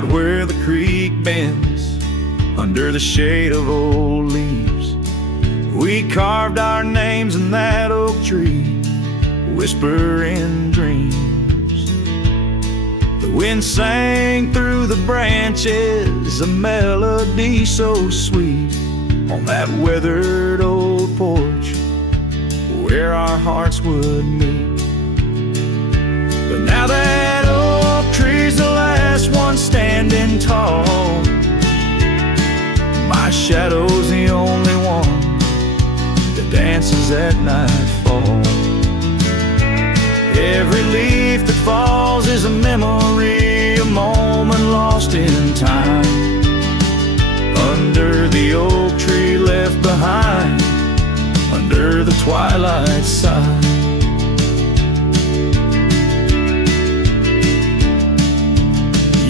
out where the creek bends, under the shade of old leaves, we carved our names in that oak tree, whispering dreams. The wind sang through the branches, a melody so sweet, on that weathered old porch where our hearts would meet. But now that oak tree's the last one standing tall, my shadow's the only one that dances at nightfall. Every leaf that falls is a memory, a moment lost in time, under the oak tree left behind, under the twilight side.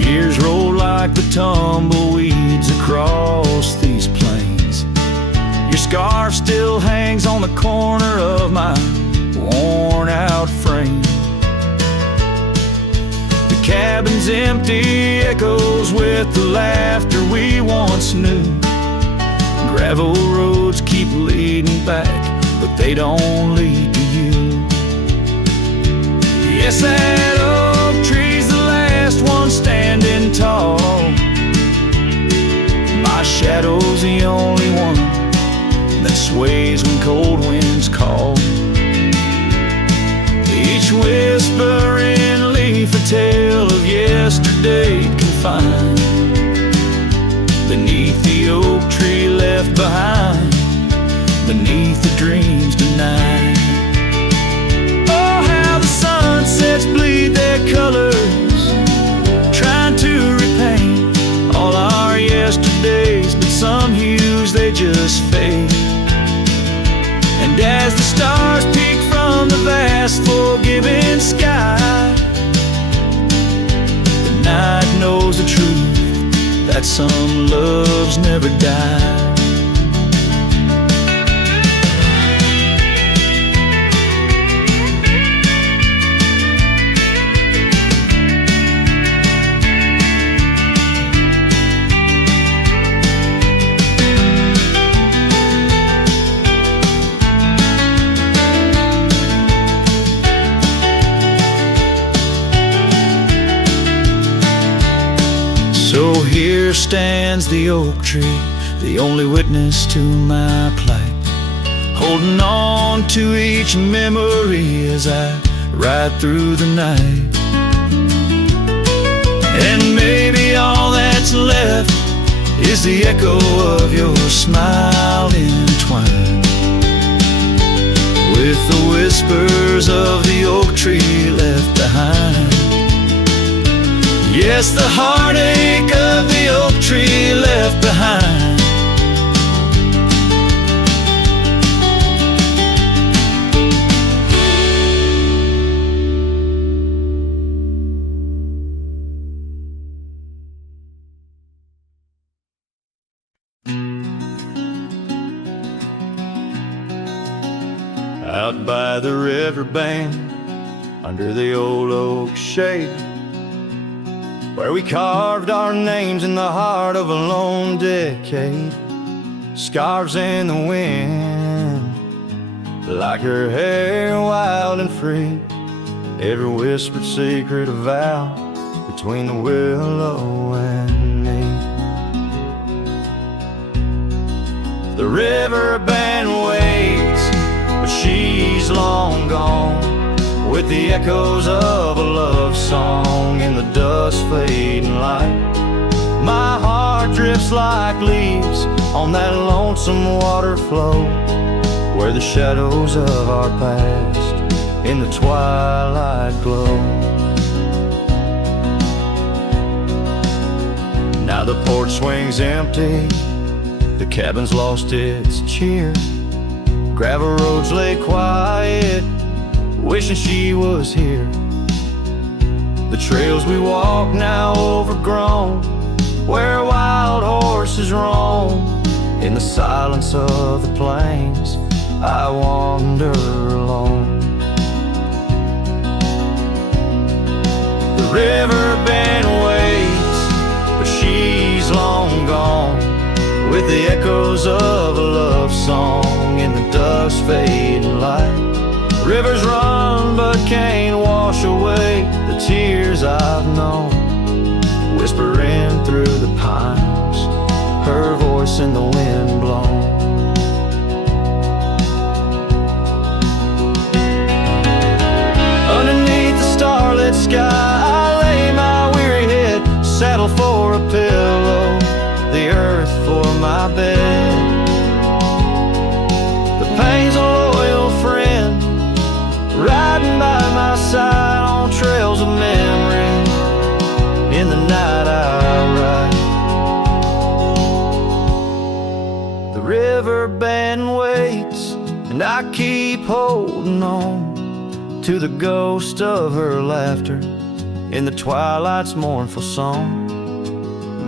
Years roll like the tumbleweeds across these plains. Your scarf still hangs on the corner of my worn out frame. The cabin's empty, echoes with the laughter we once knew. Gravel roads keep leading back, but they don't lead to you. Yes, that oak tree's the last one standing tall, my shadow's the only one that sways when cold winds call. Each whispering leaf a tale of yesterday confined, beneath the oak tree left behind, beneath the dreams denied. Oh, how the sunsets bleed their colors, trying to repaint all our yesterdays, but some hues they just fade. And as the stars peek from the vast forgiving sky, the night knows the truth, that some loves never die. So here stands the oak tree, the only witness to my plight, holding on to each memory as I ride through the night. And maybe all that's left is the echo of your smile entwined with the whispers of the oak tree left behind. Yes, the heartache of the oak tree left behind. Out by the riverbend, under the old oak shade, where we carved our names in the heart of a lone decade. Scarves in the wind, like her hair wild and free, every whispered secret a vow between the willow and me. The riverbend waits, but she's long gone, with the echoes of a love song in the dusk fading light. My heart drifts like leaves on that lonesome water flow, where the shadows of our past in the twilight glow. Now the porch swings empty, the cabin's lost its cheer, gravel roads lay quiet, wishing she was here. The trails we walk now overgrown, where wild horses roam. In the silence of the plains, I wander alone. The riverbend waits, the echoes of a love song in the dusk's fading light. Rivers run but can't wash away the tears I've known, whispering through the pines, her voice in the wind blown. Underneath the starlit sky, I lay my weary head, saddle for a pillow, the earth for my bed. The pain's a loyal friend, riding by my side on trails of memory. In the night I ride. The riverbend waits, and I keep holding on to the ghost of her laughter in the twilight's mournful song.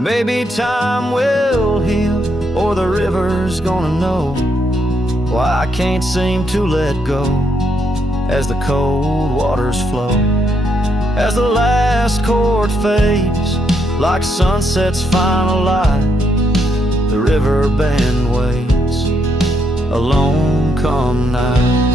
Maybe time will heal, or the river's gonna know why I can't seem to let go as the cold waters flow. As the last chord fades like sunset's final light, the riverbend waits alone come night.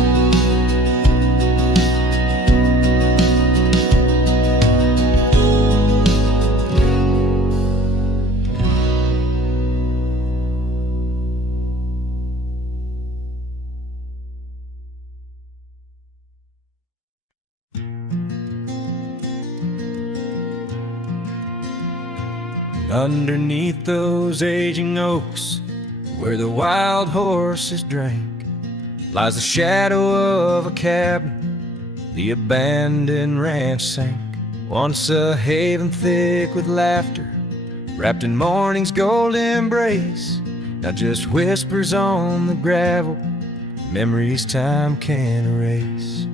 Underneath those aging oaks, where the wild horses drank, lies the shadow of a cabin the abandoned ranch sank. Once a haven thick with laughter, wrapped in morning's golden embrace, now just whispers on the gravel, memories time can't erase.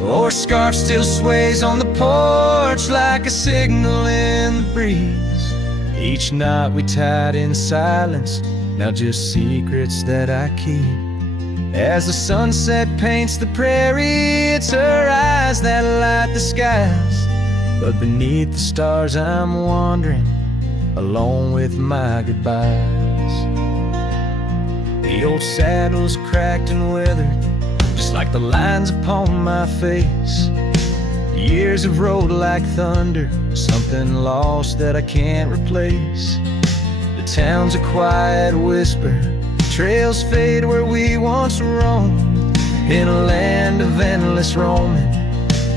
Or scarf still sways on the porch like a signal in the breeze. Each knot we tied in silence, now just secrets that I keep. As the sunset paints the prairie, it's her eyes that light the skies. But beneath the stars I'm wandering, alone with my goodbyes. The old saddle's cracked and weathered, just like the lines upon my face. Years have rolled like thunder, something lost that I can't replace. The town's a quiet whisper, trails fade where we once roamed. In a land of endless roaming,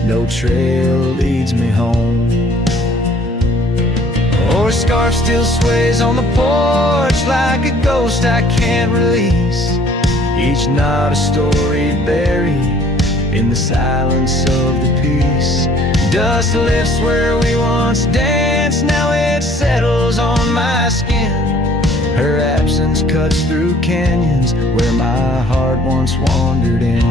no trail leads me home. Or a scarf still sways on the porch like a ghost I can't release. Each knot a story buried in the silence of the peace. Dust lifts where we once danced, now it settles on my skin. Her absence cuts through canyons where my heart once wandered in.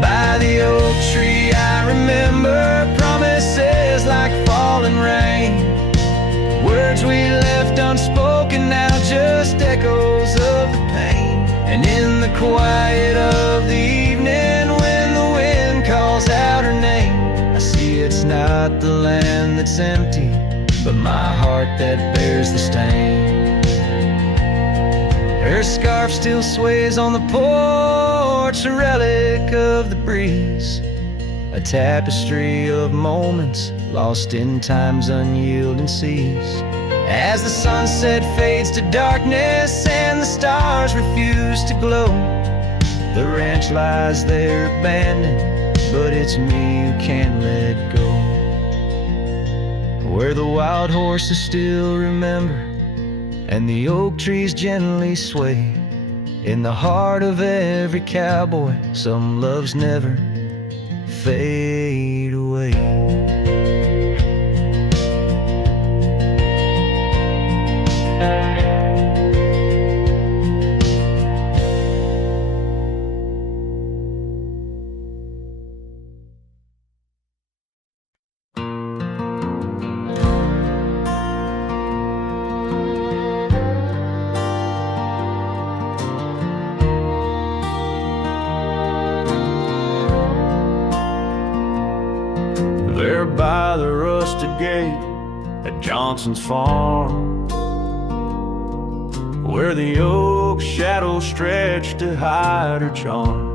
By the oak tree I remember promises like falling rain. Words we left unspoken, now just echoes of the pain. And in the quiet of the evening, when the wind calls out her name, I see it's not the land that's empty, but my heart that bears the stain. Her scarf still sways on the porch, a relic of the breeze, a tapestry of moments lost in time's unyielding seas. As the sunset fades to darkness and the stars refuse to glow, the ranch lies there abandoned, but it's me who can't let go. Where the wild horses still remember, and the oak trees gently sway, in the heart of every cowboy, some loves never fade away. There by the rusted gate at Johnson's farm, where the oak shadows stretched to hide her charm.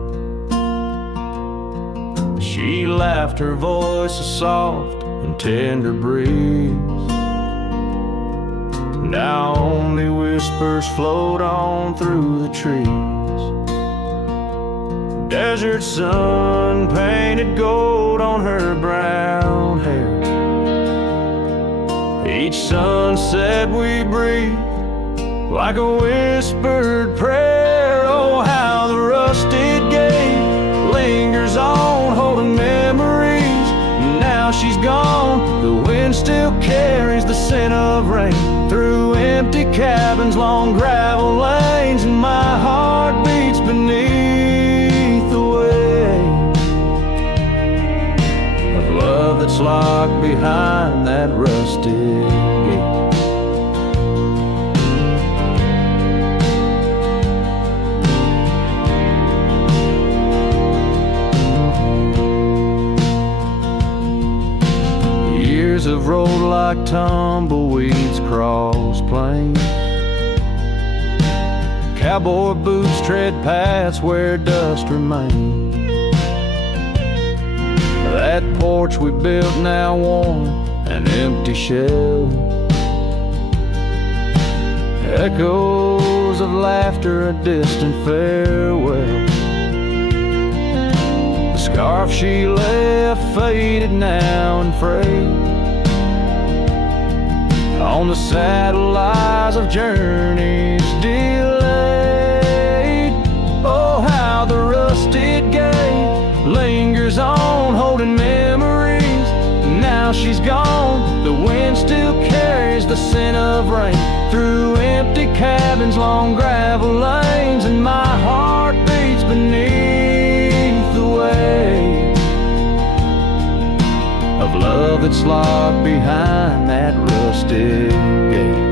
She laughed, her voice a soft and tender breeze. Now only whispers float on through the trees. Desert sun painted gold on her brown hair. Each sunset we breathe like a whispered prayer. Oh, how the rusted gate lingers on, holding memories. Now she's gone, the wind still carries the scent of rain through empty cabins, long gravel lanes, and my heart beats beneath the weight of love that's locked behind that rusted gate. Years have rolled like tumbleweeds cross plains. Cowboy boots tread paths where dust remains. That porch we built now worn, an empty shell. Echoes of laughter, a distant farewell. The scarf she left faded now and frayed. On the saddle lies of journeys delayed. Oh, how the rusted gate lingers on, holding memories. Now she's gone, the wind still carries the scent of rain through empty cabins, long gravel lanes, and my heart beats beneath the weight of love that's locked behind that rusted gate.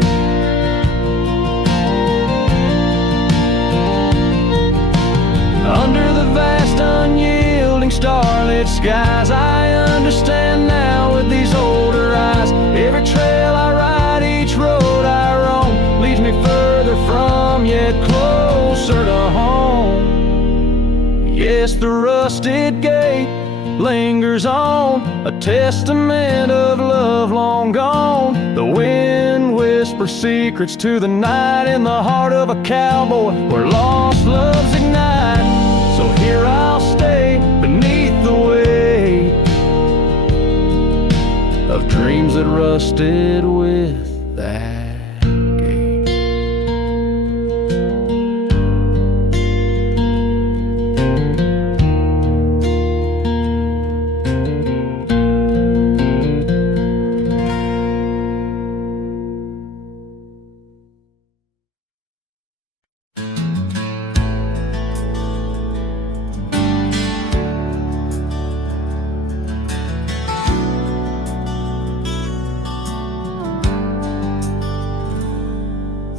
Under the vast unyielding starlit skies, I understand now with these older eyes. Every trail I ride, each road I roam, leads me further from, yet closer to home. Yes, the rusted gate lingers on, a testament of love long gone. The wind whispers secrets to the night in the heart of a cowboy where lost loves ignite. So here I'll stay beneath the weight of dreams that rusted with that.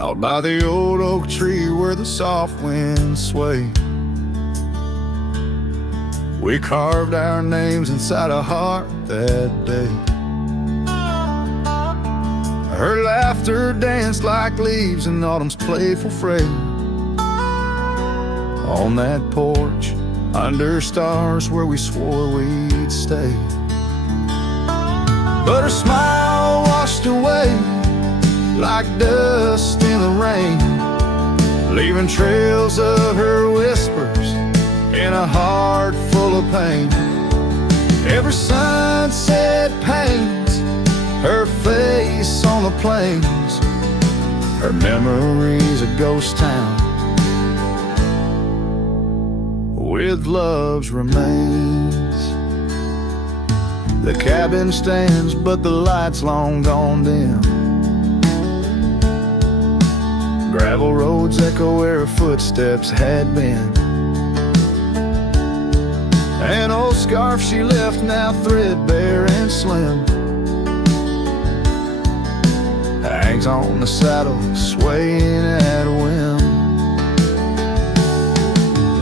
Out by the old oak tree where the soft winds sway, we carved our names inside a heart that day. Her laughter danced like leaves in autumn's playful fray. On that porch, under stars where we swore we'd stay. But her smile washed away like dust in the rain, leaving trails of her whispers in a heart full of pain. Every sunset paints her face on the plains, her memories a ghost town with love's remains. The cabin stands, but the light's long gone dim. Gravel roads echo where her footsteps had been. An old scarf she left now threadbare and slim hangs on the saddle, swaying at a whim.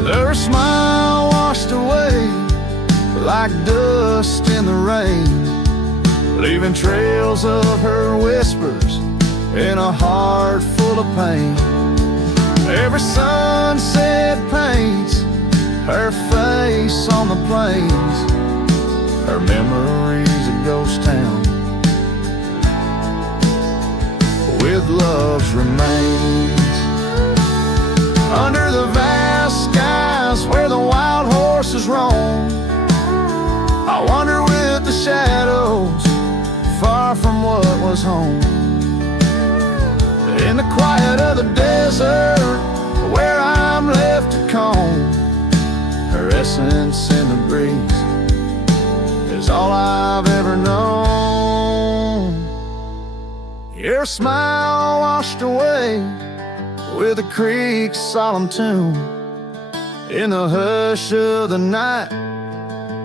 Her smile washed away like dust in the rain, leaving trails of her whispers in a heart full of pain. Every sunset paints her face on the plains, her memories a ghost town with love's remains. Under the vast skies where the wild horses roam, I wander with the shadows, far from what was home. In the quiet of the desert, where I'm left to comb, her essence in the breeze is all I've ever known. Your smile washed away with the creek's solemn tune. In the hush of the night,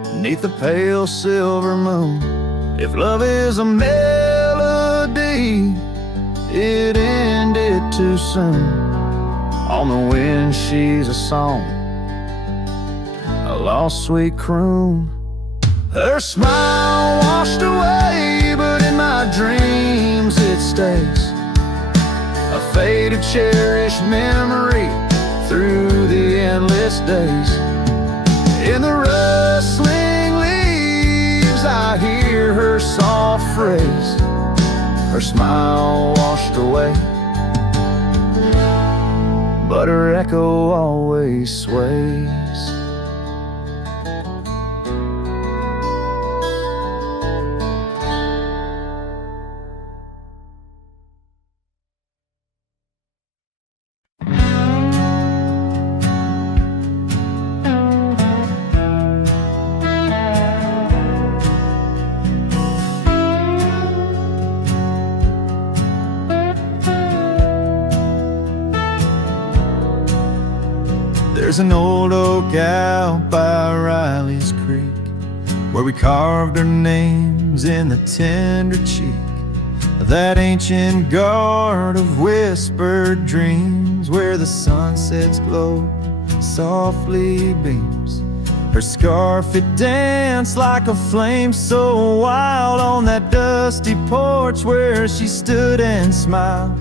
beneath the pale silver moon. If love is a melody, it ended too soon. On the wind she's a song, a lost sweet croon. Her smile washed away, but in my dreams it stays, a faded cherished memory through the endless days. In the rustling leaves I hear her soft phrase, her smile washed away, but her echo always sways. There's an old oak out by Riley's Creek, where we carved our names in the tender cheek of that ancient guard of whispered dreams, where the sunset's glow softly beams. Her scarf, it danced like a flame so wild on that dusty porch where she stood and smiled.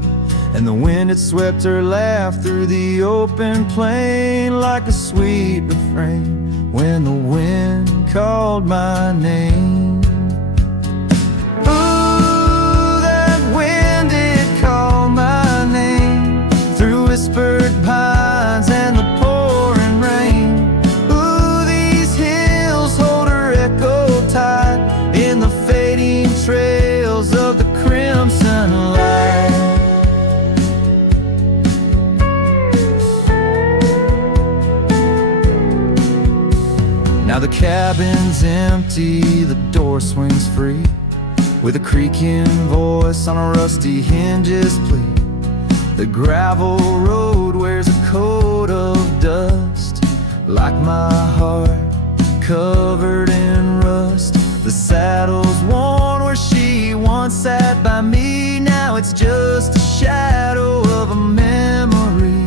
And the wind had swept her laugh through the open plain like a sweet refrain when the wind called my name. Ooh, that wind did call my name through whispered pines and the pouring rain. Ooh, these hills hold her echo tight in the fading trails of the crimson light. Now the cabin's empty, the door swings free, with a creaking voice on a rusty hinge's plea. The gravel road wears a coat of dust, like my heart, covered in rust. The saddle's worn where she once sat by me, now it's just a shadow of a memory,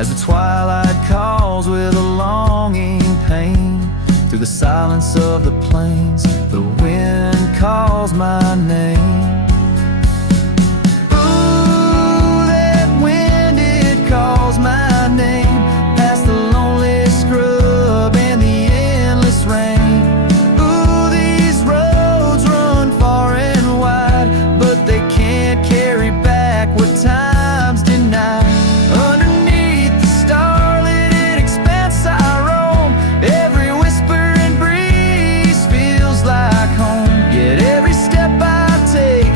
as the twilight calls with a longing pain. Through the silence of the plains, the wind calls my name. Ooh, that wind, it calls my name, past the lonely scrub and the endless rain. Ooh, these roads run far and wide, but they can't carry back what time's denied. Underneath the starlit expanse I roam, every whisper like home, yet every step I take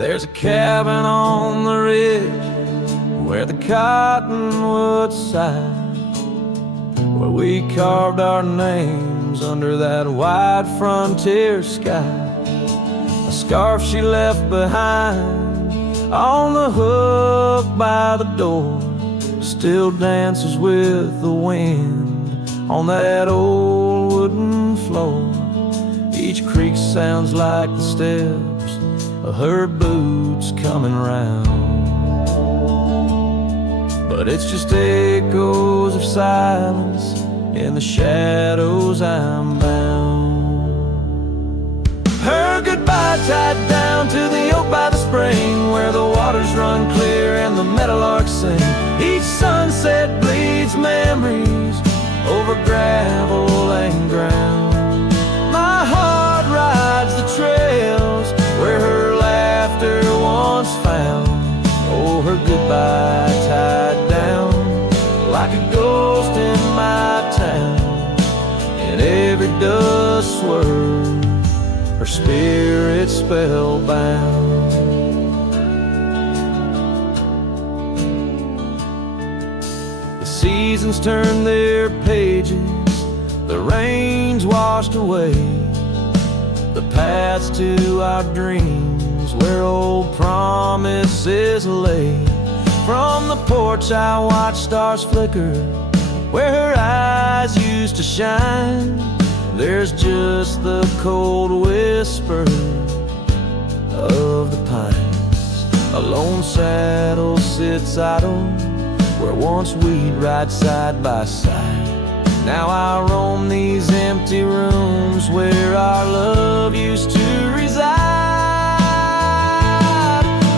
There's a cabin on the ridge where the cottonwoods sigh, where we carved our names under that wide frontier sky. A scarf she left behind on the hook by the door still dances with the wind on that old wooden floor. Each creak sounds like the steps of her boots coming round, but it's just echoes of silence in the shadows I'm bound. Her goodbye tied down to the oak by the spring, where the waters run clear and the meadowlarks sing. Each sunset bleeds memories over gravel and ground. My heart rides the trails where her laughter once found. Oh, her goodbye tied down like a ghost in my town. In every dust swirl, her spirit spellbound. The seasons turn their pages, the rains washed away the paths to our dreams where old promises lay. From the porch I watch stars flicker where her eyes used to shine. There's just the cold whisper of the pines. A lone saddle sits idle where once we'd ride side by side. Now I roam these empty rooms where our love used to reside.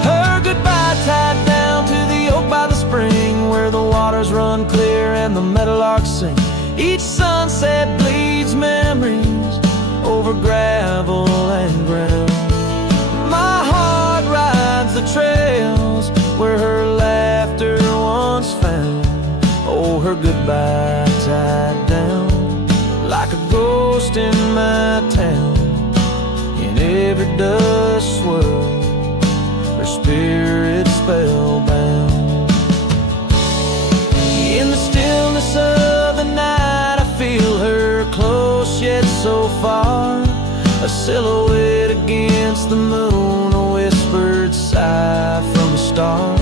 Her goodbye tied down to the oak by the spring, where the waters run clear and the meadowlarks sing. Each sunset bleeds memories over gravel and ground. My heart rides the trails where her laughter once found. Oh, her goodbye tied down like a ghost in my town. In every dust swirl, her spirit spellbound. In the stillness of the night, I feel her close yet so far. A silhouette against the moon, a whispered sigh from a star.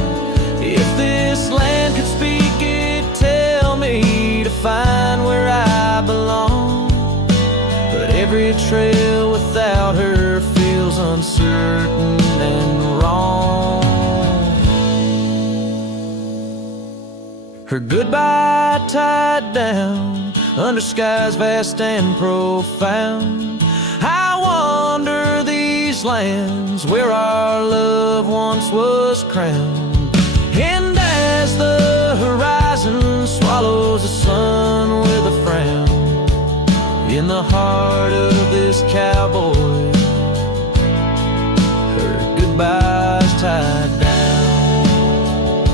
If this land could speak, it'd tell me to find where I belong. But every trail without her feels uncertain and wrong. Her goodbye tied down under skies vast and profound. I wander these lands where our love once was crowned. And as the horizon swallows the sun with a frown, in the heart of this cowboy, her goodbye's tied down.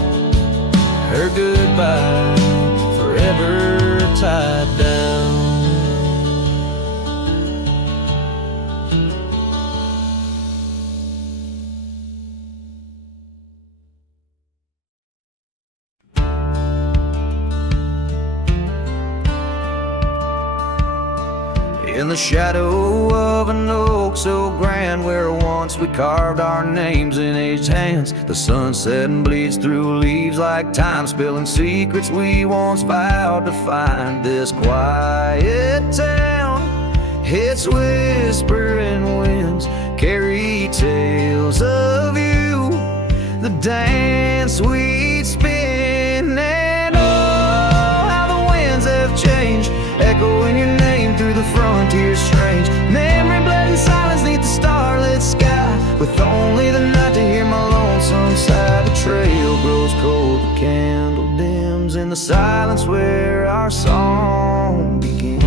Her goodbye forever tied down. In the shadow of an oak so grand, where once we carved our names in aged hands, the sunset bleeds through leaves like time, spilling secrets we once vowed to find. This quiet town, its whispering winds carry tales of you, the dance we'd spin, and oh, how the winds have changed, echoing your name through the frontier strange. Memory bled in silence neath the starlit sky, with only the night to hear my lonesome sigh. The trail grows cold, the candle dims in the silence where our song begins.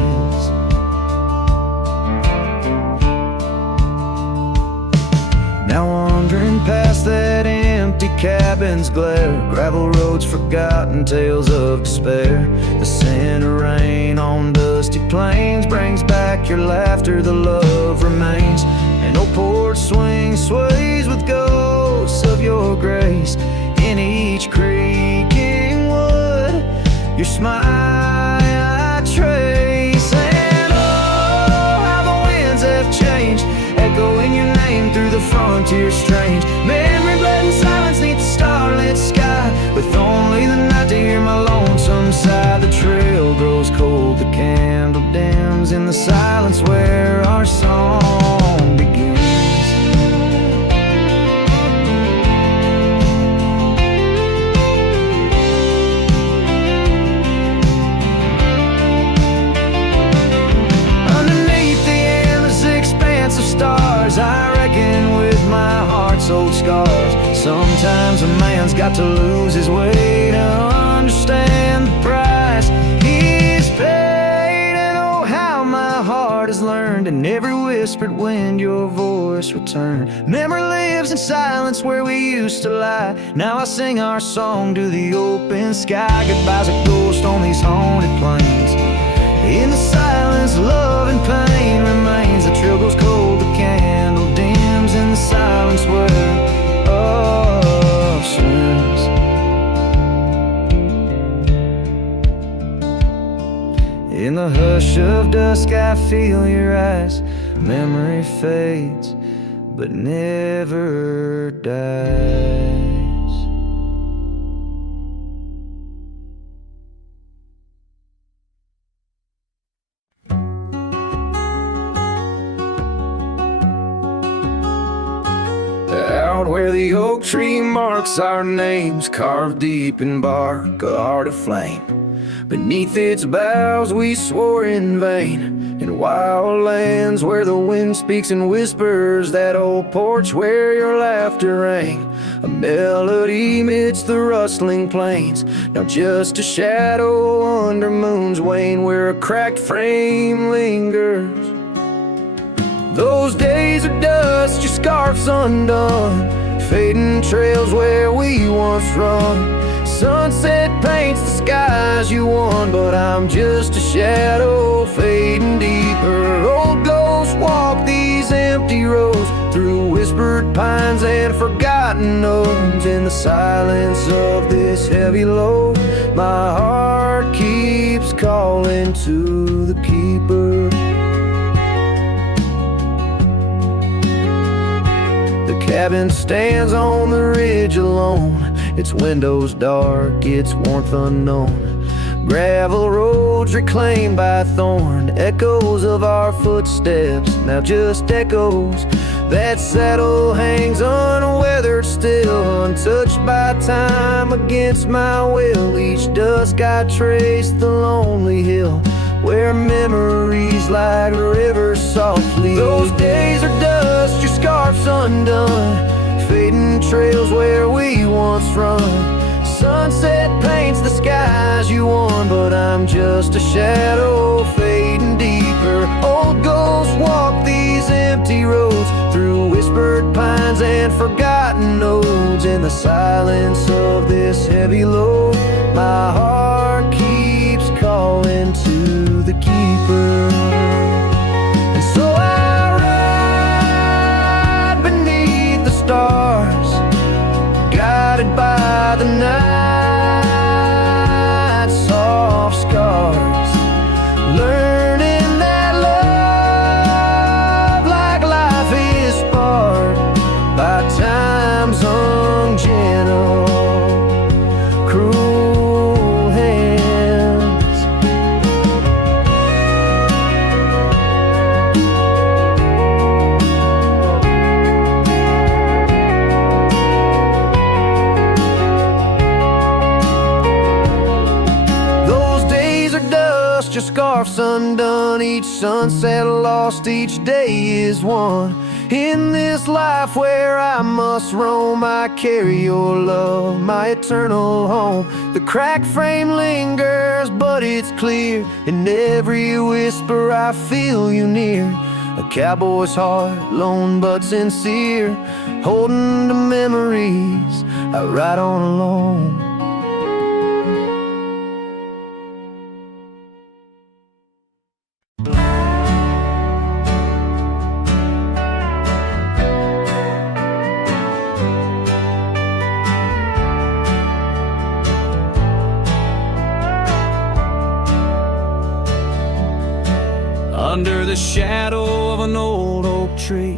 Now wandering past that empty cabin's glare, gravel roads forgotten, tales of despair, the scent of rain on dusty misty plains brings back your laughter, the love remains. An old porch swing sways with ghosts of your grace. In each creaking wood, your smile I trace. And oh, how the winds have changed, echoing your name through the frontier strange. Memory bled in silence neath the starlit sky, with only the night to hear my lonesome sigh. The trail grows cold, the candle dims in the silence where our song begins. Underneath the endless expanse of stars, I reckon with my heart's old scars. Sometimes a man's got to lose his way to understand the price he's paid. And oh, how my heart has learned in every whispered wind your voice returned. Memory lives in silence where we used to lie. Now I sing our song to the open sky. Goodbye's a ghost on these haunted plains. In the silence, love and pain remains. The trail goes cold, the candle dims in the silence where love swims. In the hush of dusk I feel your eyes. Memory fades but never dies. Out where the oak tree marks our names, carved deep in bark, a heart of flame. Beneath its boughs we swore in vain, in wild lands where the wind speaks and whispers. That old porch where your laughter rang, a melody midst the rustling plains. Now just a shadow under moon's wane, where a cracked frame lingers. Those days are dust, your scarf's undone, fading trails where we once run. Sunset paints the skies you won, but I'm just a shadow fading deeper. Old ghosts walk these empty roads, through whispered pines and forgotten notes. In the silence of this heavy load, my heart keeps calling to the keeper. The cabin stands on the ridge alone, its windows dark, its warmth unknown. Gravel roads reclaimed by thorn, echoes of our footsteps, now just echoes. That saddle hangs unweathered still, untouched by time against my will. Each dusk I trace the lonely hill, where memories like rivers softly. Those days are dust, your scarf's undone, fading trails where we once run. Sunset paints the skies you won, but I'm just a shadow fading deeper. Old ghosts walk these empty roads, through whispered pines and forgotten notes. In the silence of this heavy load, my heart keeps calling to the keeper. And so I ride beneath the stars, guided by the night's soft scars, learning that love, like life, is sparred by time's ungentle, cruel hands. Those days are dust, your scarf's undone. Each sunset lost, each day is won. In this life where I must roam, I carry your love, my eternal home. The cracked frame lingers, but it's clear. In every whisper I feel you near. A cowboy's heart, lone but sincere, holding to memories I ride on alone. Under the shadow of an old oak tree,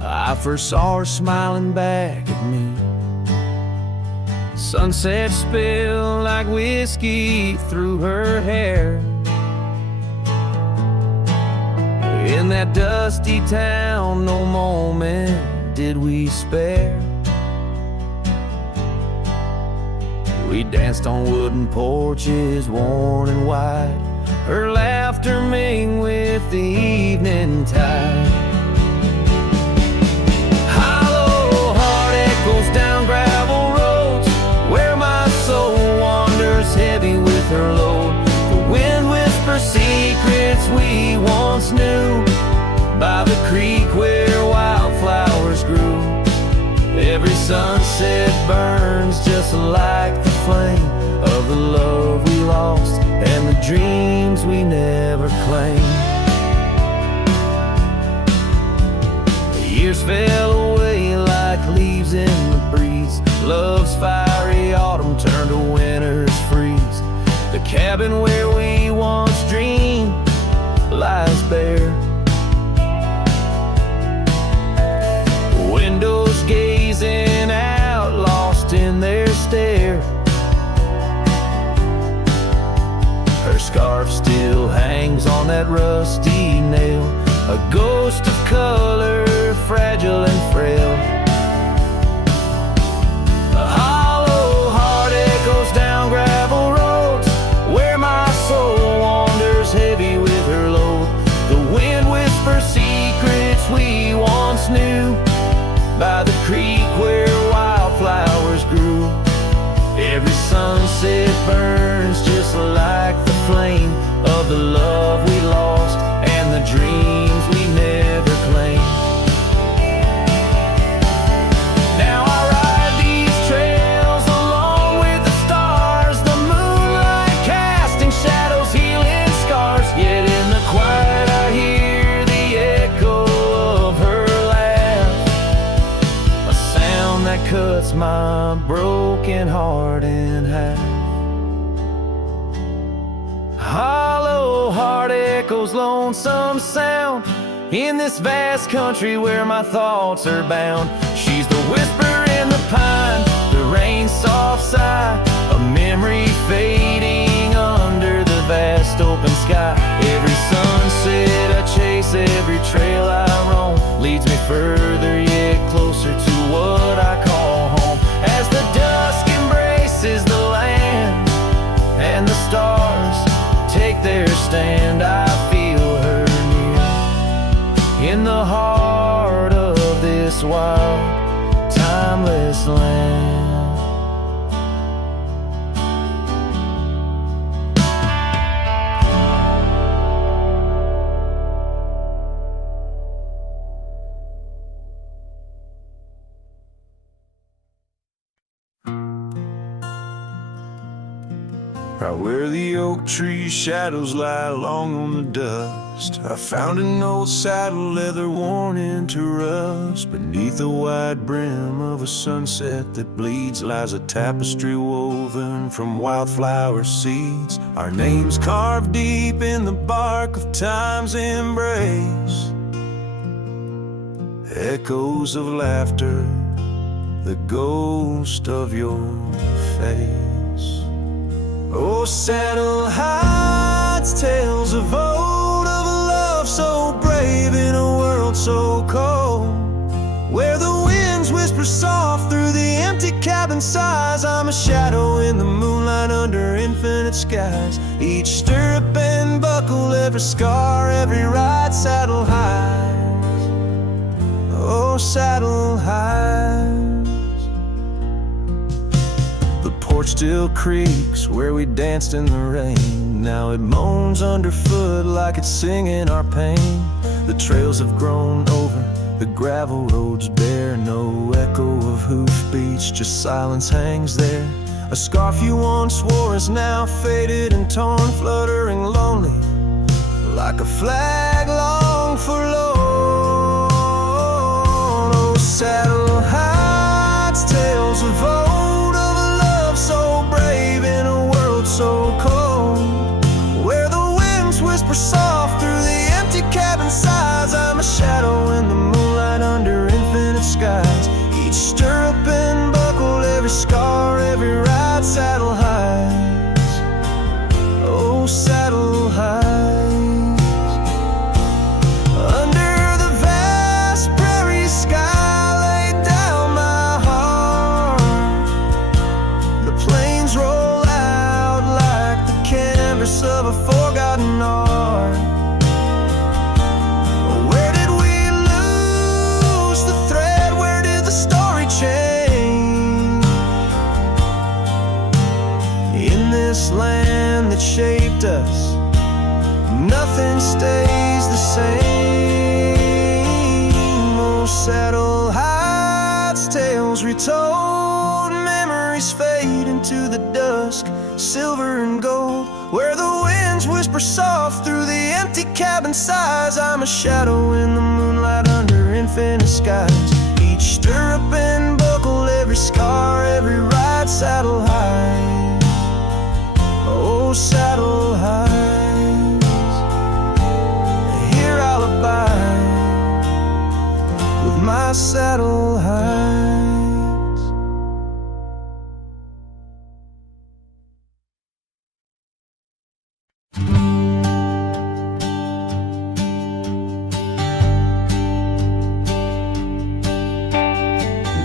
I first saw her smiling back at me. Sunset spilled like whiskey through her hair. In that dusty town, no moment did we spare. We danced on wooden porches, worn and wide, her laughter mingling with the evening tide. Hollow heart echoes down gravel roads, where my soul wanders heavy with her load. The wind whispers secrets we once knew, by the creek where wildflowers grew. Every sunset burns just like the flame of the love we lost and the dreams we never claimed. The years fell away like leaves in the breeze. Love's fiery autumn turned to winter's freeze. The cabin where we once dreamed lies bare. Windows gazing out, lost in their stare. Her scarf still hangs on that rusty nail, a ghost of color, fragile and frail. A hollow heart echoes down gravel roads, where my soul wanders heavy with her load. The wind whispers secrets we once knew, by the creek where wildflowers grew. Every sunset burns just like the flame of the love we lost and the dreams we never claimed. Now I ride these trails along with the stars, the moonlight casting shadows, healing scars. Yet in the quiet I hear the echo of her laugh, a sound that cuts my broken heart in half. Hollow heart echoes lonesome sound in this vast country where my thoughts are bound. She's the whisper in the pine, the rain's soft sigh, a memory fading under the vast open sky. Every sunset I chase, every trail I roam, leads me further yet closer to what I call home. As the dusk embraces the land and the stars take their stand, I feel her near in the heart of this wild, timeless land. Right where the oak tree shadows lie long on the dust, I found an old saddle leather worn into rust. Beneath the wide brim of a sunset that bleeds lies a tapestry woven from wildflower seeds. Our names carved deep in the bark of time's embrace, echoes of laughter, the ghost of your face. Oh, saddle hides tales of old, of a love so brave in a world so cold, where the winds whisper soft through the empty cabin sighs. I'm a shadow in the moonlight under infinite skies. Each stirrup and buckle, every scar, every ride, saddle hides. Oh, saddle hides. The porch still creaks where we danced in the rain. Now it moans underfoot like it's singing our pain. The trails have grown over, the gravel roads bare. No echo of hoofbeats, just silence hangs there. A scarf you once wore is now faded and torn, fluttering lonely like a flag long forlorn. Oh, saddle hides tales of old, of a love so brave in a world so cold, where the winds whisper soft through the forgotten art. Where did we lose the thread? Where did the story change? In this land that shaped us, nothing stays the same. Oh, saddle heights, tales retold, memories fade into the dusk, silver and gold, where the winds whisper soft through the empty cabin sighs. I'm a shadow in the moonlight under infinite skies. Each stirrup and buckle, every scar, every ride, saddle high. Oh, saddle high. With my saddle hides.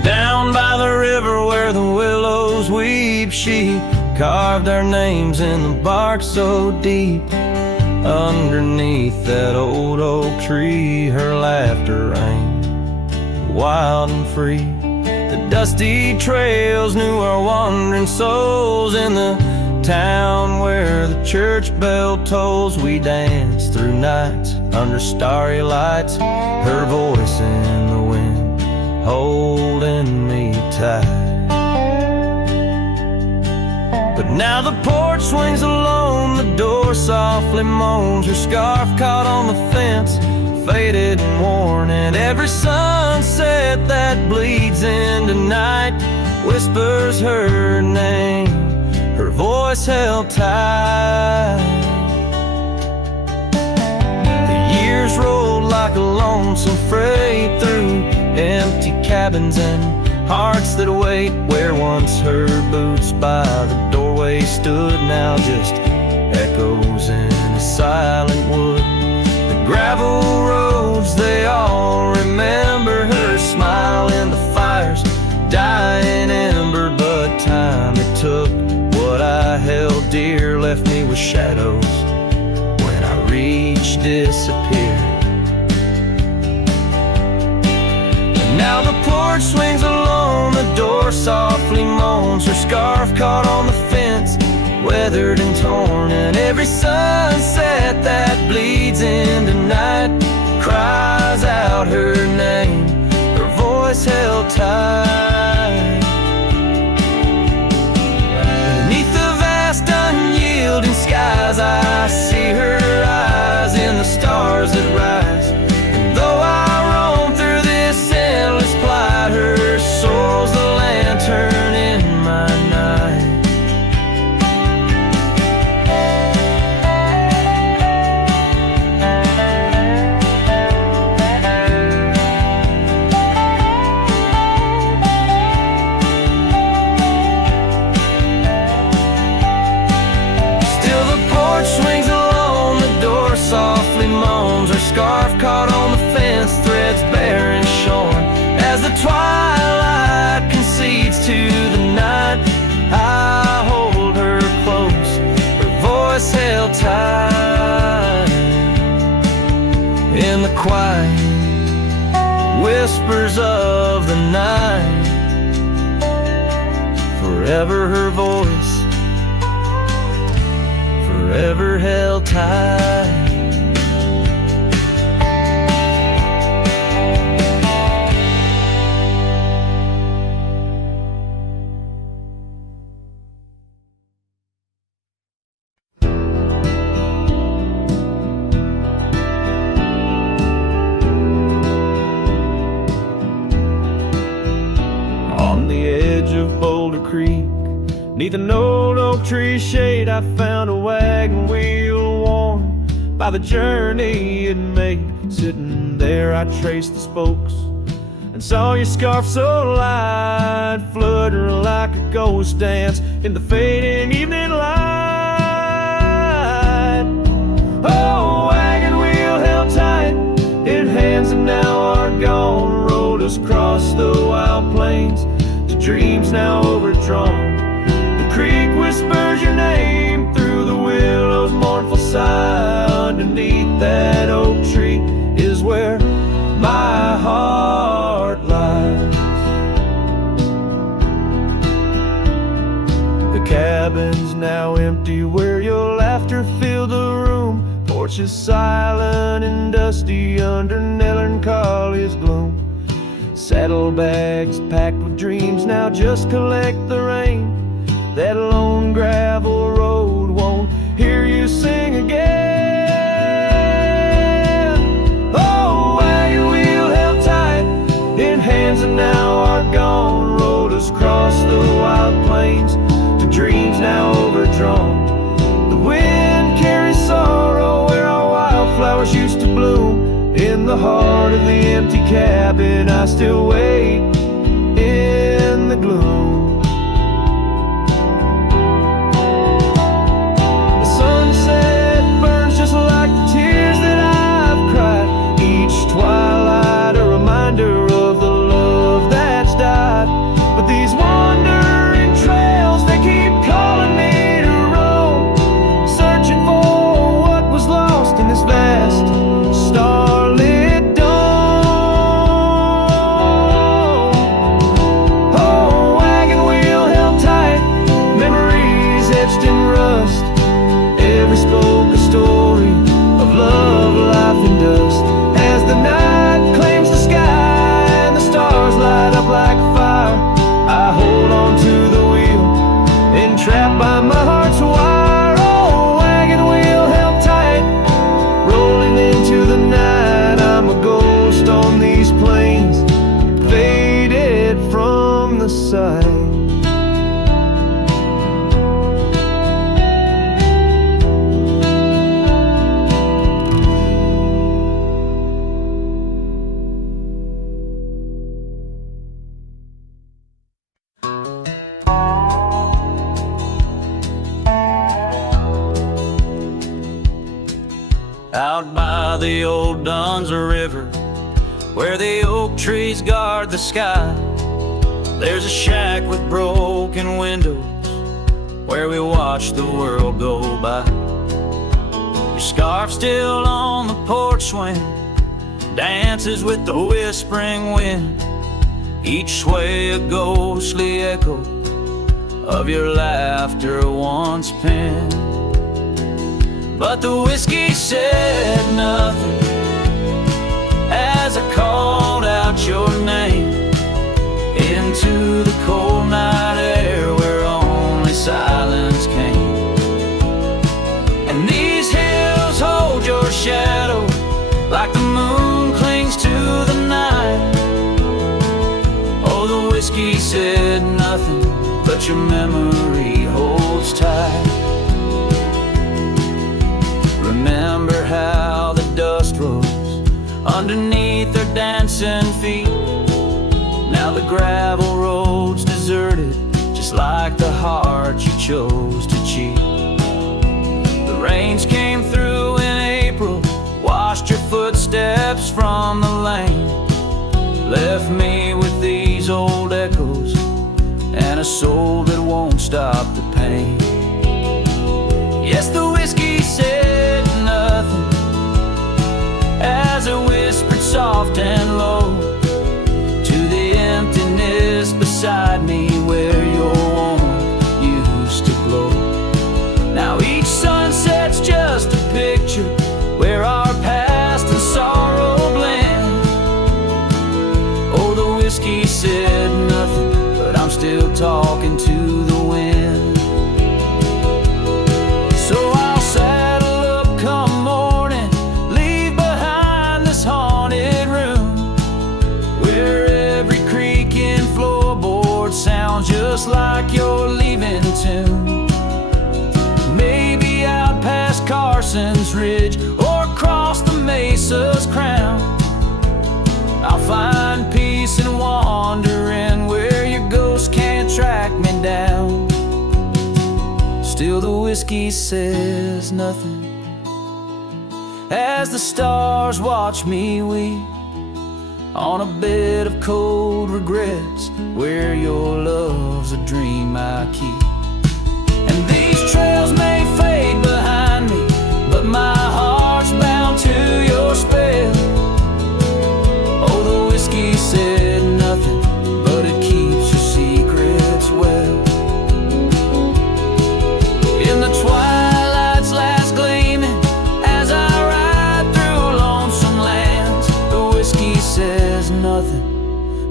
Down by the river where the willows weep, she carved our names in the bark so deep. Underneath that old oak tree, her laughter rang wild and free. The dusty trails knew our wandering souls. In the town where the church bell tolls, we danced through nights under starry lights, her voice in the wind holding me tight. But now the porch swings alone, the door softly moans, her scarf caught on the fence, faded and worn, and every sunset that bleeds into night whispers her name, her voice held tight. The years rolled like a lonesome freight through empty cabins and hearts that wait, where once her boots by the doorway stood, now just echoes in a silent wood. The gravel roads, they all remember her smile in the fire's dying ember. But time it took, what I held dear left me with shadows when I reached disappear. Now the porch swings alone, the door softly moans, her scarf caught on the fence, weathered and torn, and every sunset that bleeds into night cries out her name, her voice held tight. Beneath the vast unyielding skies, I see her eyes in the stars that rise, and though I her soul's the lantern in my night. Still the porch swings alone, the door softly moans, her scarf caught on the fence, threads bare and shorn. As the twilight concedes to the night, I hold her close, her voice held tight. In the quiet whispers of the night, forever her voice, forever held tight. Neath an old oak tree shade, I found a wagon wheel worn by the journey it made. Sitting there, I traced the spokes and saw your scarf so light, flutter like a ghost dance in the fading evening light. Oh, wagon wheel held tight, in hands that now are gone, rolled us across the wild plains to dreams now overdrawn. The creek whispers your name through the willow's mournful sigh. porch is silent and dusty under melancholy's gloom. Saddlebags packed with dreams now just collect the rain. That lone gravel road won't hear you sing again. Oh, wagon wheel held tight in hands that now are gone, rode us across the wild plains to dreams now overdrawn. The wind carries sorrow where our wildflowers used to bloom. In the heart of the empty cabin I still wait in the gloom. The sunset burns just like the tears that I've cried. Each twilight a reminder of the love that's died. But these wandering trails, they keep calling me to roam, searching for what was lost in this vast starlit dome. Oh, wagon wheel held tight, memories etched in rust. Every spoke a story of love, life, and dust. As the night claims the sky and the stars light up like fire, I hold on to the wheel, entrapped by my heart's wire. Oh, wagon wheel held tight, rolling into the night. I'm a ghost on these plains, faded from the sight. Out by the old Duns River, where the oak trees guard the sky, there's a shack with broken windows where we watch the world go by. Your scarf still on the porch swing dances with the whispering wind, each sway a ghostly echo of your laughter once penned. But the whiskey said nothing as I called out your name into the cold night air where only silence came. And these hills hold your shadow like the moon clings to the night. Oh, the whiskey said nothing, but your memory holds tight. Remember how the dust rose underneath their dancing feet. Now the gravel road's deserted, just like the heart you chose to cheat. The rains came through in April, washed your footsteps from the lane, left me with these old echoes and a soul that won't stop the pain. Yes, the whiskey said nothing as it whispered soft and low to the emptiness beside me where your warmth used to glow. Now each sunset's just a picture where our past and sorrow blend. Oh, the whiskey said nothing, but I'm still talking to the wind. So I'll saddle up come morning, leave behind this haunted room where every creaking floorboard sounds just like your leaving tune. Maybe out past Carson's Ridge or across the mesa's crown, I'll find peace in wandering where your ghost can't track me down. Still the whiskey says nothing as the stars watch me weep on a bed of cold regrets where your love's a dream I keep. And these trails may fade behind me, but my heart's bound to your spell. Oh, the whiskey said nothing, but it keeps your secrets well. In the twilight's last gleaming, as I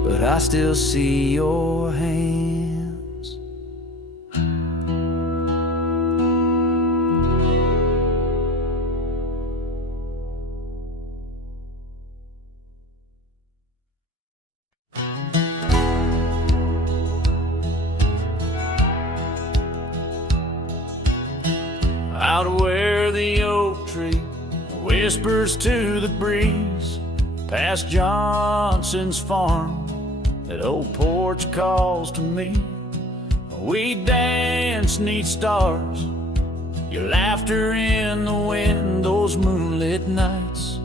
but I still see your hands. Out where the oak tree whispers to the breeze, past Johnson's farm, that old porch calls to me. We dance 'neath stars, your laughter in the wind, those moonlit nights,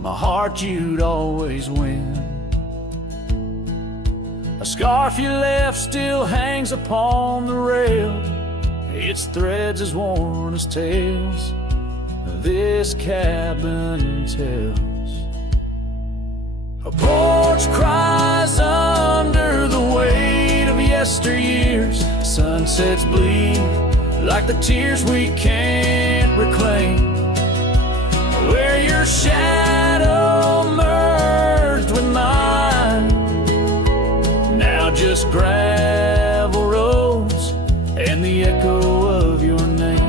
my heart you'd always win. A scarf you left still hangs upon the rail, its threads as worn as tales this cabin tells. A porch cries under the weight of yesteryears. Sunsets bleed like the tears we can't reclaim, where your shadow merged with mine. Now just gravel roads and the echo of your name.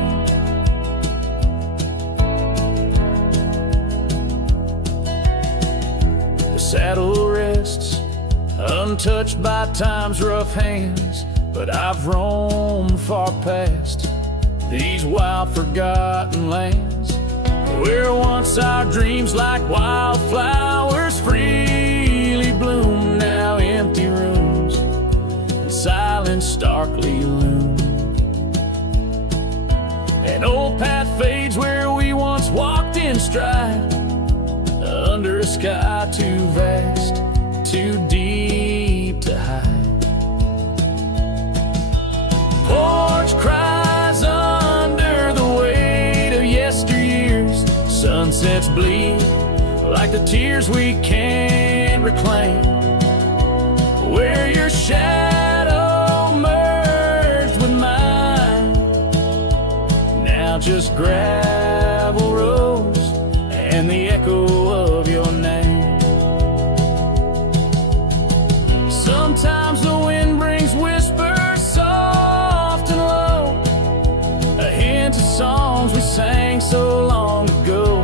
Saddle rests, untouched by time's rough hands, but I've roamed far past these wild forgotten lands, where once our dreams like wildflowers freely bloom. Now empty rooms and silence starkly loom. An old path fades where we once walked in stride, under a sky too vast, too deep to hide. Porch cries under the weight of yesteryears. Sunsets bleed like the tears we can't reclaim, where your shadow merged with mine. Now just gravel roads and the echo of your name. Sometimes the wind brings whispers soft and low, a hint of songs we sang so long ago.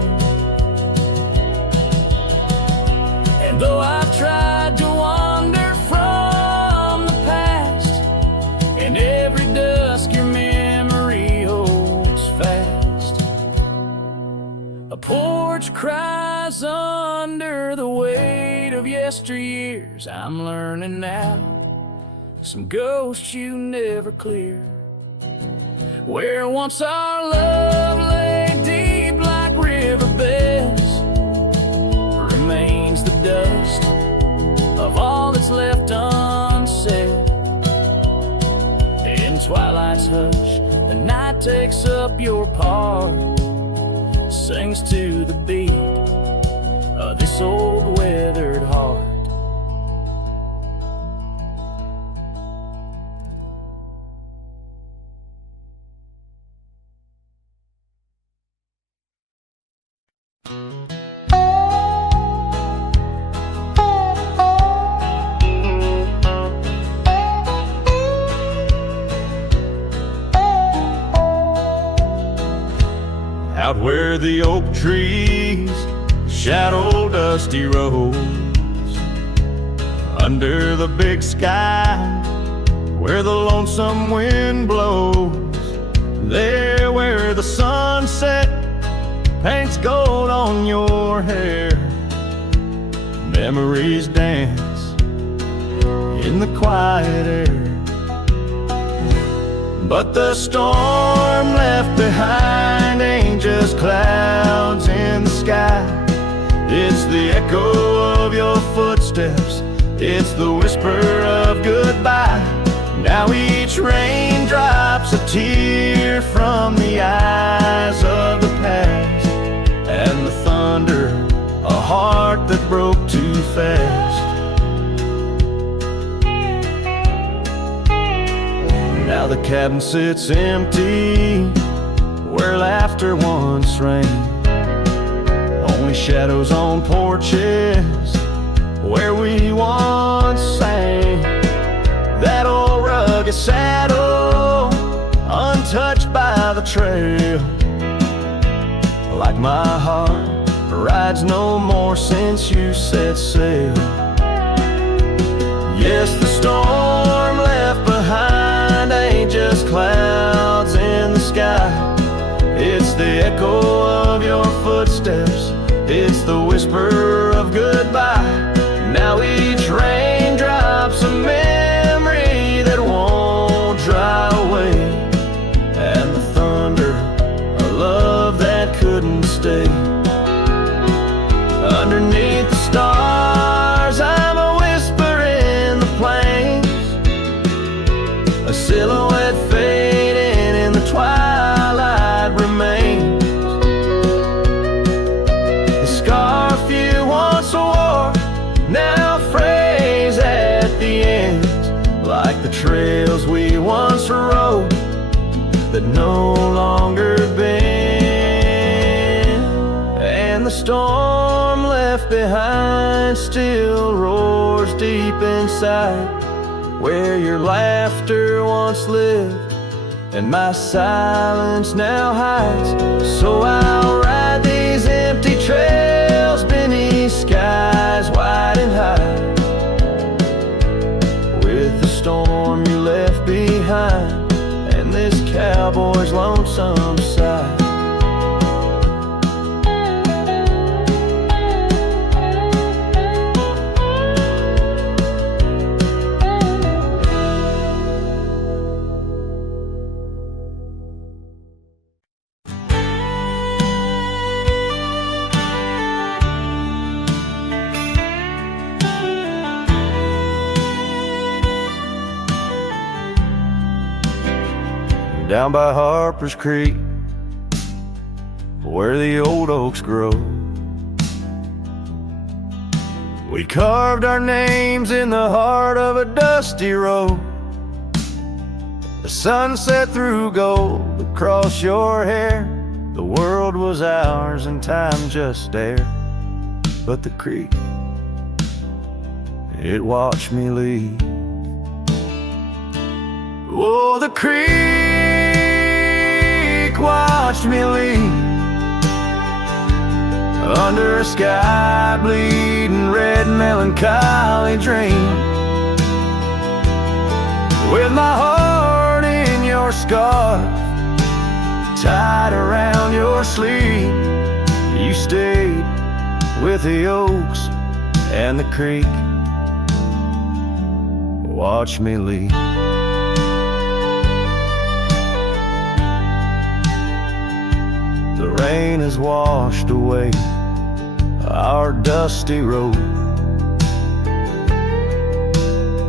And though I've tried to wander from the past, in every dusk your memory holds fast. A porch cries under the weight of yesteryears. I'm learning now, some ghosts you never cleared, where once our love lay deep like riverbeds, remains the dust of all that's left unsaid. In twilight's hush, the night takes up your part, sings to the beat of this old weathered heart. Out where the oak trees shadow dusty roads, under the big sky where the lonesome wind blows, there where the sunset paints gold on your hair, memories dance in the quiet air. But the storm left behind ain't just clouds in the sky. It's the echo of your footsteps, it's the whisper of goodbye. Now each raindrop's a tear from the eyes of the past, and the thunder, a heart that broke too fast. Now the cabin sits empty, where laughter once rang. Only shadows on porches, where we once rugged saddle, untouched by the trail. Like my heart rides no more since you set sail. Yes, the storm left behind ain't just clouds in the sky. It's the echo of your footsteps, it's the whisper of goodbye. Now each raindrop's a memory that won't dry away, and the thunder, a love that couldn't stay. Underneath the stars, I'm a whisper in the plains, a silhouette fading in the twilight remains. The scarf you once wore now frays at the ends, like the trails we once rode that no longer bend. And the storm left behind still roars deep inside, where your laughter once lived and my silence now hides. So I'll ride these empty trails beneath skies wide and high, with the storm you left behind and this cowboy's lonesome sigh. Down by Harper's Creek, where the old oaks grow, we carved our names in the heart of a dusty road. The sun set through gold across your hair. The world was ours and time just stared. But the creek, it watched me leave. Oh, the creek watched me leave, under a sky bleeding red melancholy dream, with my heart in your scarf tied around your sleeve. You stayed with the oaks and the creek. Watch me leave. The rain has washed away our dusty road.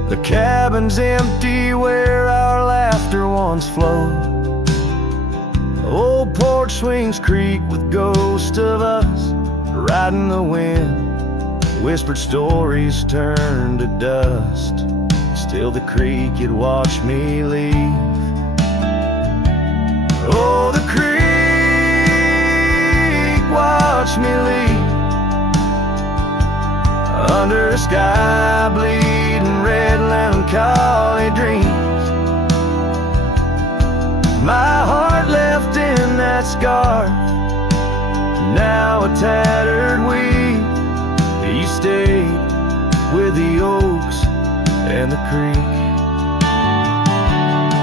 The cabin's empty where our laughter once flowed. The old porch swings creak with ghosts of us riding the wind. Whispered stories turn to dust. Still the creek, it watched me leave. Oh, the creek watched me leave, under a sky bleeding red melancholy dreams. My heart left in that scar, now a tattered weed. You stayed with the oaks and the creek.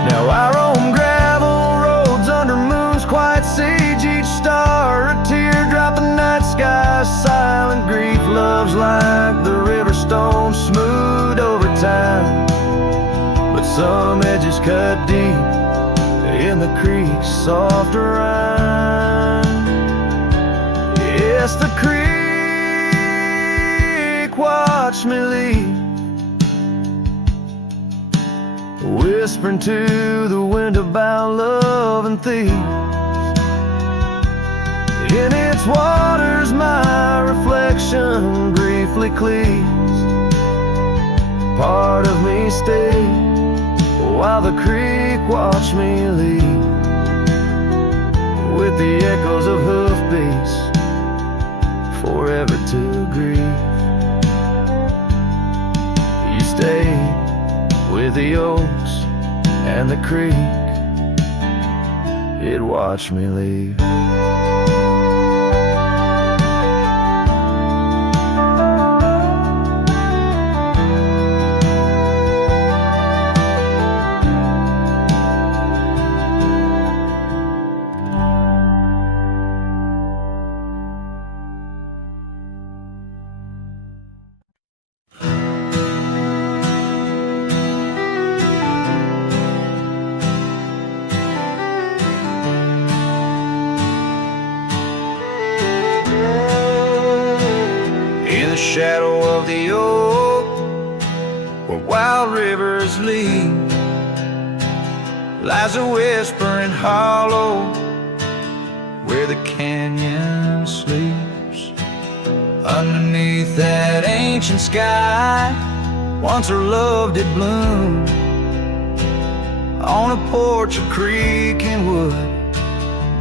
Now I roam gravel roads under moons quite siege. Each star a teardrop, the night sky's silent grief. Love's like the river stone, smooth over time, but some edges cut deep in the creek's soft rime. Yes, the creek watched me leave, whispering to the wind about love and thieves. In its waters my reflection briefly cleaves. Part of me stayed while the creek watched me leave, with the echoes of hoofbeats forever to grieve. You stayed with the oaks and the creek, it watched me leave. In the shadow of the oak, where wild rivers lead, lies a whispering hollow where the canyon sleeps. Underneath that ancient sky, once her love did bloom. On a porch of creek and wood,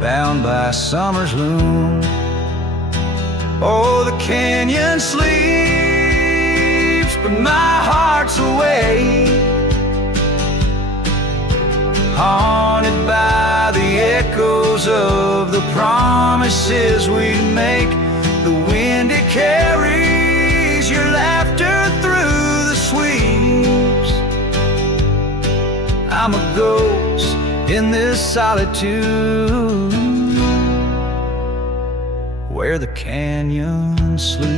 bound by summer's loom. Oh, the canyon sleeps, but my heart's awake, haunted by the echoes of the promises we'd make. The wind, it carries your laughter through the sweeps. I'm a ghost in this solitude where the canyon sleeps.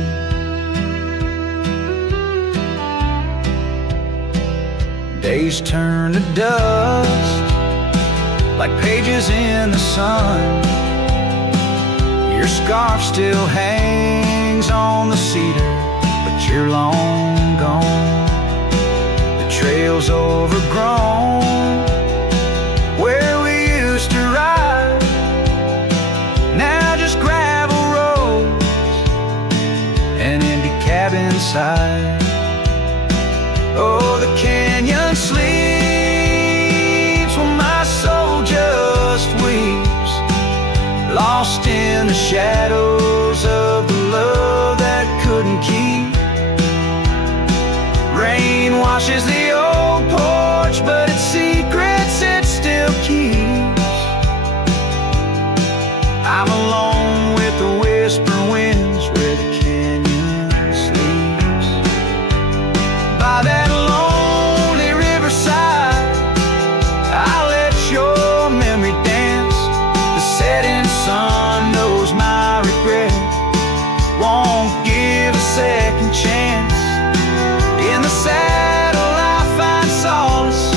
Days turn to dust like pages in the sun. Your scarf still hangs on the cedar, but you're long gone. The trail's overgrown where we used to ride, now just gravel roads and empty cabin side. Oh, the canyon sleeps when my soul just weeps, lost in the shadows of the love that couldn't keep. Rain washes the old porch, but its secrets it still keeps. I'm alone with the whisper winds where the canyon sleeps. By that lonely riverside, I'll let your memory dance. The setting sun knows my regret, won't give a second chance. In the saddle I find solace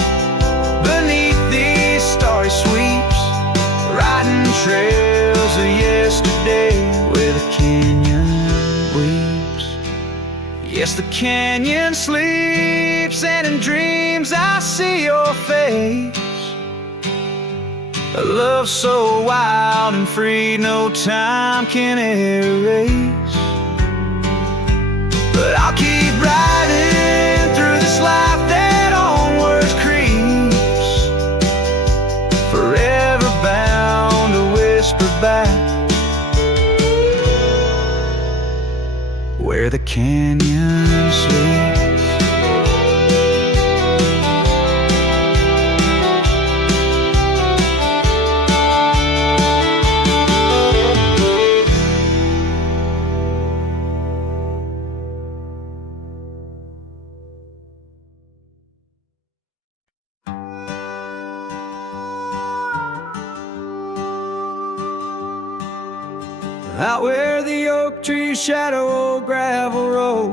beneath these starry sweeps, riding trails of yesterday where the canyon weeps. Yes, the canyon sleeps, and in dreams I see your face. A love so wild and free, no time can erase. But I'll keep riding through this life that onwards creeps, forever bound to whisper back where the canyon sleeps. Out where the oak trees shadow old gravel road,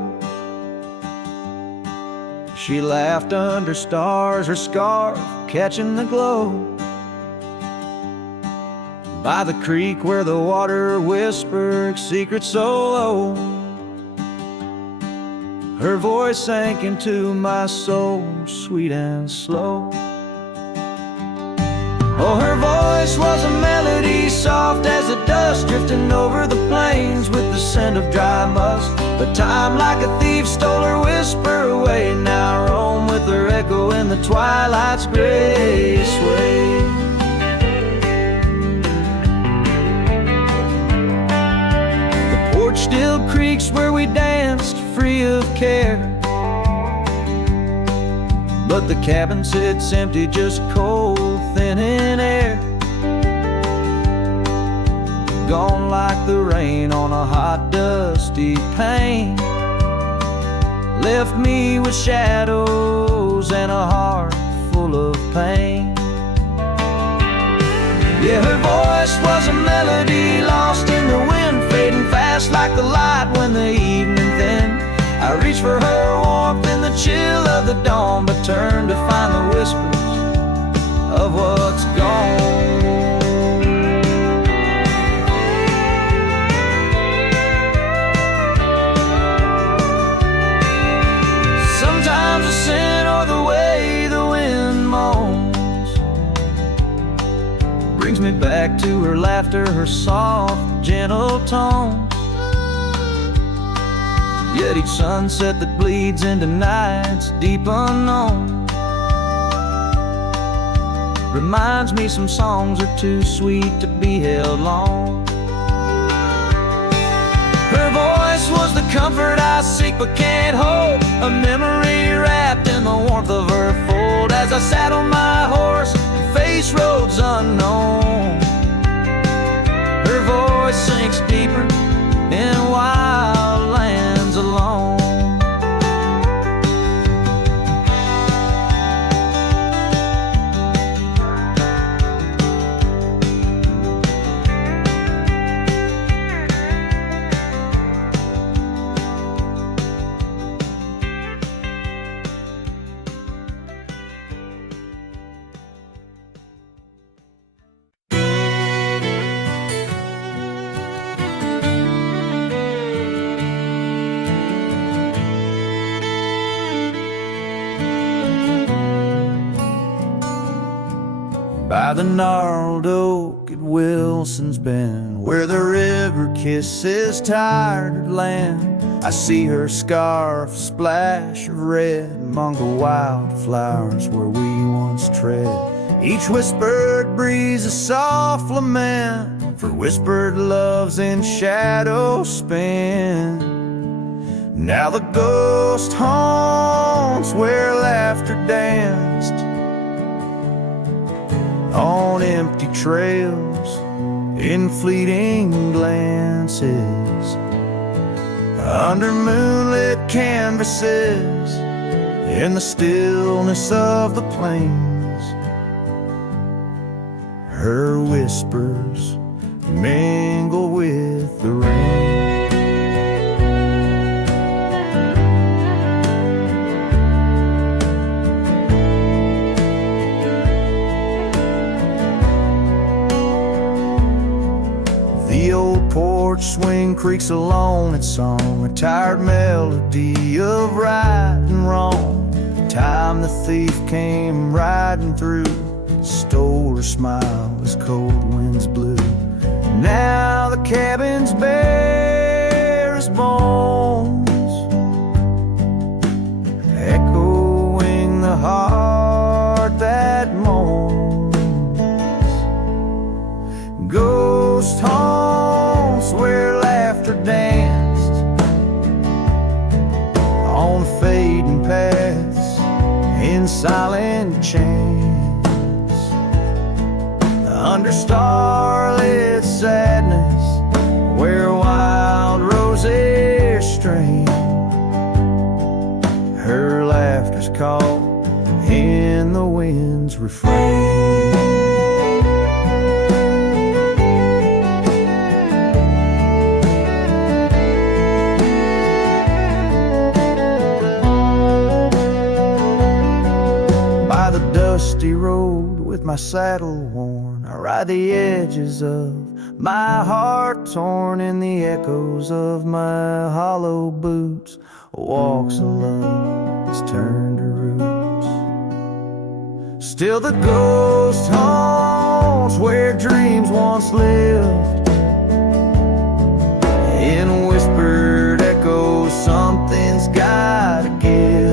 she laughed under stars, her scarf catching the glow. By the creek where the water whispered secrets so low, her voice sank into my soul, sweet and slow. Oh, her voice was a melody, soft as the dust drifting over the plains with the scent of dry musk. But time like a thief stole her whisper away. Now I roam with her echo in the twilight's gray sway. The porch still creaks where we danced free of care, but the cabin sits empty, just cold, thin in air. Gone like the rain on a hot, dusty pane. Left me with shadows and a heart full of pain. Yeah, her voice was a melody lost in the wind, fading fast like the light when the evening thinned. I reached for her warmth in the chill of the dawn, but turned to find the whispers of what's gone. Sometimes the scent or the way the wind moans brings me back to her laughter, her soft, gentle tones. Yet each sunset that bleeds into nights deep unknown reminds me some songs are too sweet to be held long. Her voice was the comfort I seek but can't hold, a memory wrapped in the warmth of her fold. As I sat on my horse and faced roads unknown, her voice sinks deeper in wild lands alone. By the gnarled oak at Wilson's Bend, where the river kisses tired land, I see her scarf splash of red among the wildflowers where we once tread. Each whispered breeze a soft lament for whispered loves in shadow spent. Now the ghost haunts where laughter danced on empty trails, in fleeting glances, under moonlit canvases, in the stillness of the plains. Her whispers mingle with the rain. The old porch swing creaks alone its song, a tired melody of right and wrong. Time the thief came riding through, stole her smile as cold winds blew. Now the cabin's bare as bones, echoing the heart that moans. Ghost haunts where laughter danced on fading paths in silent chants, under starlit sadness where wild roses strain. Her laughter's caught in the wind's refrain. Dusty road with my saddle worn, I ride the edges of my heart torn, in the echoes of my hollow boots, walks of love that's turned to roots. Still the ghost haunts where dreams once lived, in whispered echoes something's gotta give.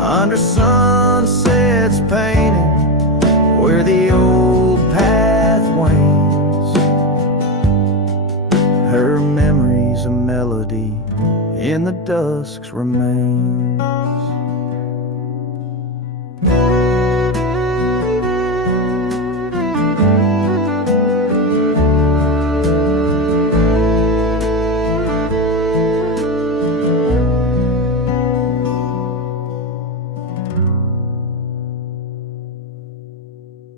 Under sunsets painted where the old path wanes, her memory's a melody in the dusk's remains.